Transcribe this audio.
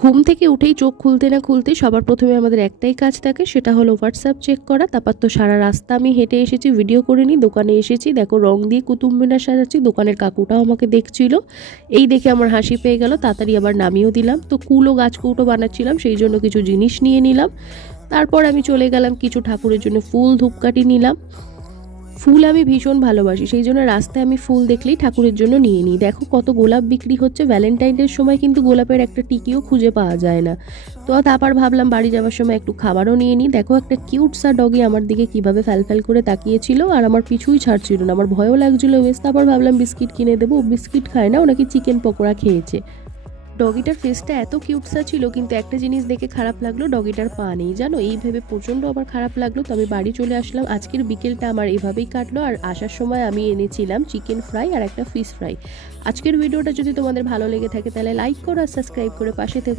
ঘুম থেকে উঠেই চোখ খুলতে না খুলতেই সবার প্রথমে আমাদের একটাই কাজ থাকে, সেটা হলো হোয়াটসঅ্যাপ চেক করা। তারপর তো সারা রাস্তা আমি হেঁটে এসেছি, ভিডিও করে নিই, দোকানে এসেছি, দেখো রং দিয়ে কুতুব মিনার সাজাচ্ছি, দোকানের কাকুটাও আমাকে দেখছিল। এই দেখে আমার হাসি পেয়ে গেল, তাড়াতাড়ি আবার নামিয়েও দিলাম। তো কুলো গাছকৌটো বানাচ্ছিলাম, সেই জন্য কিছু জিনিস নিয়ে নিলাম। তারপর আমি চলে গেলাম, কিছু ঠাকুরের জন্য ফুল ধূপকাঠি নিলাম। ফুল আমি ভীষণ ভালোবাসি, সেই জন্য রাস্তায় আমি ফুল দেখলেই ঠাকুরের জন্য নিয়ে নিই। দেখো কত গোলাপ বিক্রি হচ্ছে, ভ্যালেন্টাইনের সময় কিন্তু গোলাপের একটা টিকিও খুঁজে পাওয়া যায় না। তো তারপর ভাবলাম বাড়ি যাওয়ার সময় একটু খাবারও নিয়ে নিই। দেখো একটা কিউট সা ডগি আমার দিকে কিভাবে ফ্যাল করে তাকিয়েছিল, আর আমার পিছুই ছাড়ছিল না, আমার ভয়ও লাগছিল বেশ। তারপর ভাবলাম বিস্কিট কিনে দেবো, ও বিস্কিট খায় না, ও নাকি চিকেন পকোড়া খেয়েছে। ডগিটার ফেসটা এত কিউটসা ছিল, কিন্তু একটা জিনিস দেখে খারাপ লাগলো, ডগিটার পা নেই জানো, এই ভেবে প্রচণ্ড আমার খারাপ লাগলো। তো আমি বাড়ি চলে আসলাম। আজকের বিকেলটা আমার এভাবেই কাটলো। আর আসার সময় আমি এনেছিলাম চিকেন ফ্রাই আর একটা ফিশ ফ্রাই। আজকের ভিডিওটা যদি তোমাদের ভালো লেগে থাকে তাহলে লাইক করো আর সাবস্ক্রাইব করে পাশে থেকো।